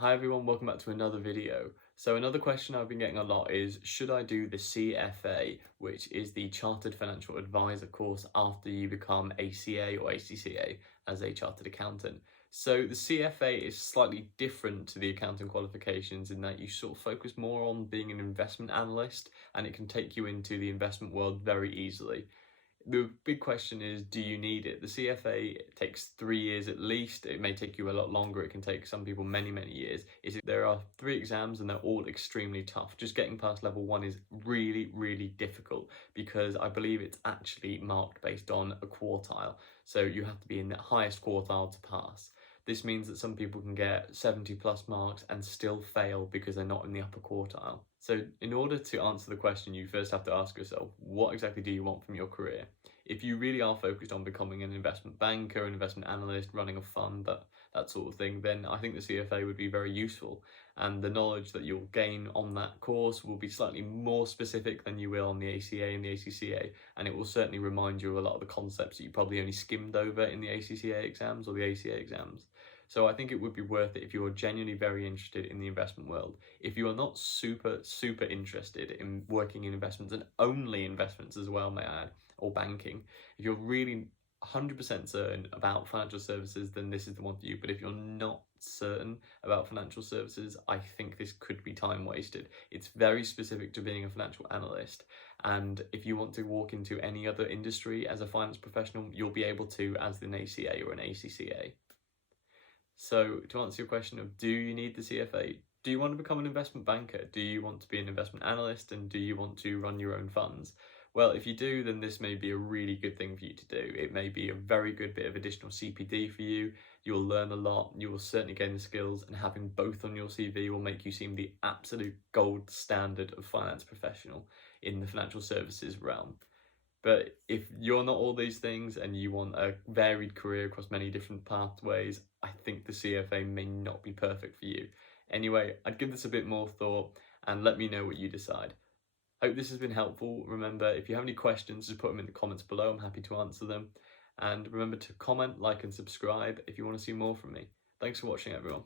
Hi everyone, welcome back to another video. So another question I've been getting a lot is, should I do the CFA, which is the Chartered Financial Advisor course after you become ACA or ACCA as a Chartered Accountant? So the CFA is slightly different to the accounting qualifications in that you sort of focus more on being an investment analyst, and it can take you into the investment world very easily. The big question is, do you need it? The CFA takes 3 years at least. It may take you a lot longer. It can take some people many, many years. There are 3 exams and they're all extremely tough. Just getting past level 1 is really, really difficult because I believe it's actually marked based on a quartile. So you have to be in the highest quartile to pass. This means that some people can get 70 plus marks and still fail because they're not in the upper quartile. So in order to answer the question, you first have to ask yourself, what exactly do you want from your career? If you really are focused on becoming an investment banker, an investment analyst, running a fund, that sort of thing, then I think the CFA would be very useful. And the knowledge that you'll gain on that course will be slightly more specific than you will on the ACA and the ACCA. And it will certainly remind you of a lot of the concepts that you probably only skimmed over in the ACCA exams or the ACA exams. So I think it would be worth it if you're genuinely very interested in the investment world. If you are not super interested in working in investments, and only investments as well, may I add, or banking, if you're really 100% certain about financial services, then this is the one for you. But if you're not certain about financial services, I think this could be time wasted. It's very specific to being a financial analyst. And if you want to walk into any other industry as a finance professional, you'll be able to as an ACA or an ACCA. So to answer your question of, do you need the CFA? Do you want to become an investment banker? Do you want to be an investment analyst? And do you want to run your own funds? Well, if you do, then this may be a really good thing for you to do. It may be a very good bit of additional CPD for you. You'll learn a lot. You will certainly gain the skills, and having both on your CV will make you seem the absolute gold standard of finance professional in the financial services realm. But if you're not all these things and you want a varied career across many different pathways, I think the CFA may not be perfect for you. Anyway, I'd give this a bit more thought and let me know what you decide. Hope this has been helpful. Remember, if you have any questions, just put them in the comments below. I'm happy to answer them. And remember to comment, like, and subscribe if you want to see more from me. Thanks for watching, everyone.